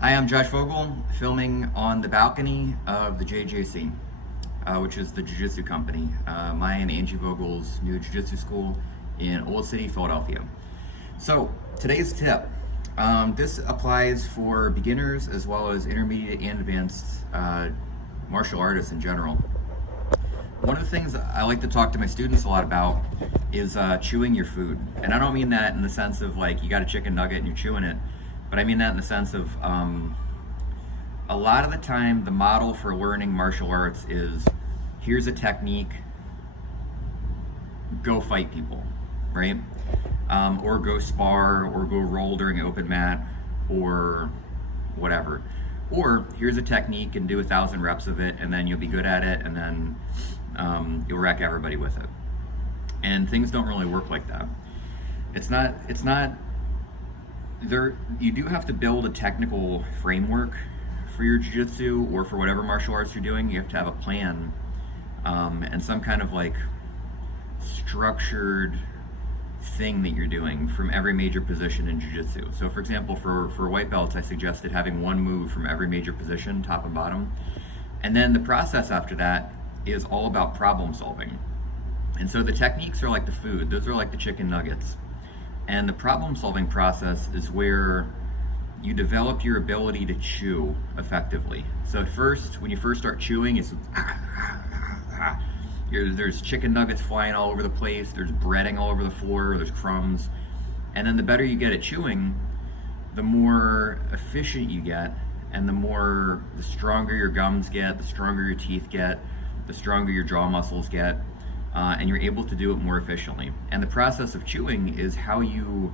Hi, I'm Josh Vogel, filming on the balcony of the JJC, which is the Jiu Jitsu company, my and Angie Vogel's new Jiu Jitsu school in Old City, Philadelphia. So, today's tip. This applies for beginners as well as intermediate and advanced martial artists in general. One of the things I like to talk to my students a lot about is chewing your food. And I don't mean that in the sense of like you got a chicken nugget and you're chewing it, but I mean that in the sense of a lot of the time the model for learning martial arts is here's a technique, go fight people, right? Or go spar, or go roll during an open mat, or whatever. Or here's a technique and do 1,000 reps of it, and then you'll be good at it, and then you'll wreck everybody with it. And things don't really work like that. It's not there. You do have to build a technical framework for your jiu-jitsu or for whatever martial arts you're doing. You have to have a plan and some kind of like structured thing that you're doing from every major position in jiu-jitsu. So for example, for white belts, I suggested having one move from every major position, top and bottom. And then the process after that is all about problem solving. And so the techniques are like the food. Those are like the chicken nuggets. And the problem solving process is where you develop your ability to chew effectively. So at first, when you first start chewing, it's there's chicken nuggets flying all over the place, there's breading all over the floor, there's crumbs. And then the better you get at chewing, the more efficient you get, and the stronger your gums get, the stronger your teeth get, the stronger your jaw muscles get, and you're able to do it more efficiently. And the process of chewing is how you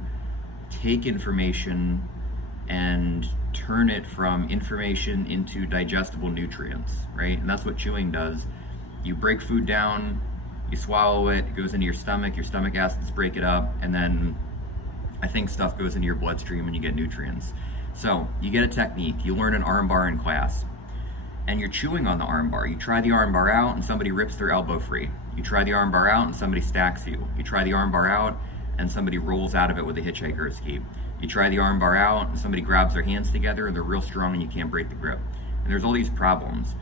take information and turn it from information into digestible nutrients, right? And that's what chewing does. You break food down, you swallow it, it goes into your stomach acids break it up, and then I think stuff goes into your bloodstream and you get nutrients. So you get a technique, you learn an armbar in class, and you're chewing on the armbar. You try the armbar out and somebody rips their elbow free. You try the armbar out and somebody stacks you. You try the armbar out and somebody rolls out of it with a hitchhiker escape. You try the armbar out and somebody grabs their hands together and they're real strong and you can't break the grip. And there's all these problems.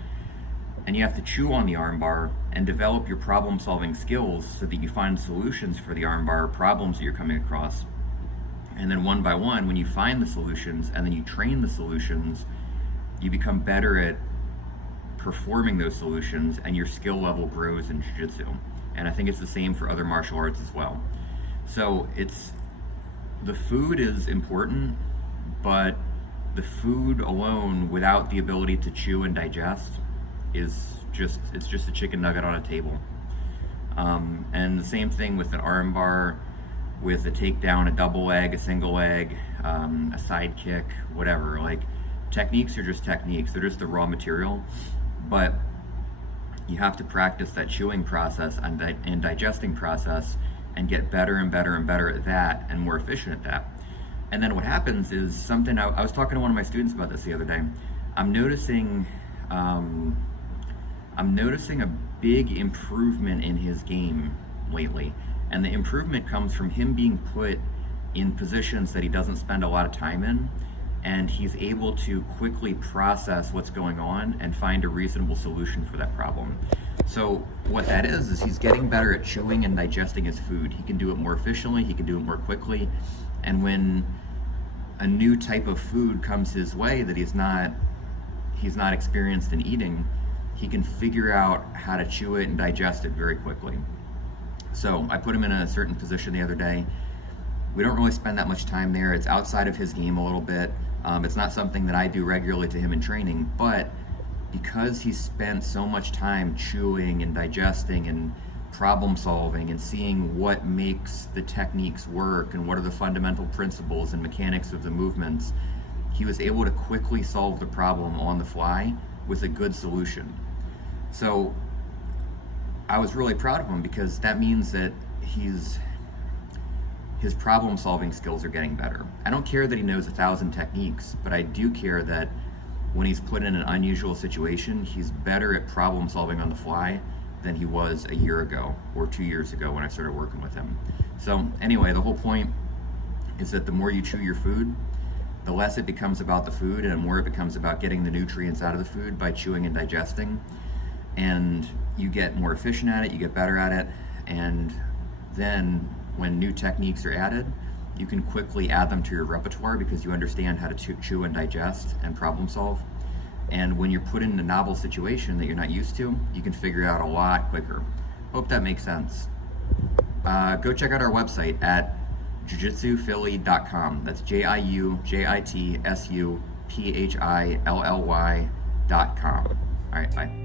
And you have to chew on the armbar and develop your problem solving skills so that you find solutions for the armbar problems that you're coming across. And then one by one, when you find the solutions and then you train the solutions, you become better at performing those solutions and your skill level grows in jiu-jitsu. And I think it's the same for other martial arts as well. So the food is important, but the food alone without the ability to chew and digest it's just a chicken nugget on a table. And the same thing with an armbar, with a takedown, a double leg, a single leg, a side kick, whatever. Like, techniques are just techniques. They're just the raw material. But you have to practice that chewing process and digesting process and get better and better and better at that and more efficient at that. And then what happens is something, I was talking to one of my students about this the other day. I'm noticing a big improvement in his game lately. And the improvement comes from him being put in positions that he doesn't spend a lot of time in. And he's able to quickly process what's going on and find a reasonable solution for that problem. So what that is he's getting better at chewing and digesting his food. He can do it more efficiently, he can do it more quickly. And when a new type of food comes his way that he's not experienced in eating, he can figure out how to chew it and digest it very quickly. So I put him in a certain position the other day. We don't really spend that much time there. It's outside of his game a little bit. It's not something that I do regularly to him in training, but because he spent so much time chewing and digesting and problem solving and seeing what makes the techniques work and what are the fundamental principles and mechanics of the movements, he was able to quickly solve the problem on the fly with a good solution. So I was really proud of him because that means that his problem solving skills are getting better. I don't care that he knows 1,000 techniques, but I do care that when he's put in an unusual situation, he's better at problem solving on the fly than he was a year ago or 2 years ago when I started working with him. So anyway, the whole point is that the more you chew your food, the less it becomes about the food and the more it becomes about getting the nutrients out of the food by chewing and digesting. And you get more efficient at it, you get better at it, and then when new techniques are added, you can quickly add them to your repertoire because you understand how to chew and digest and problem solve. And when you're put in a novel situation that you're not used to, you can figure it out a lot quicker. Hope that makes sense. Go check out our website at jiujitsuphilly.com. That's JIUJITSUPHILLY.com. All right, bye.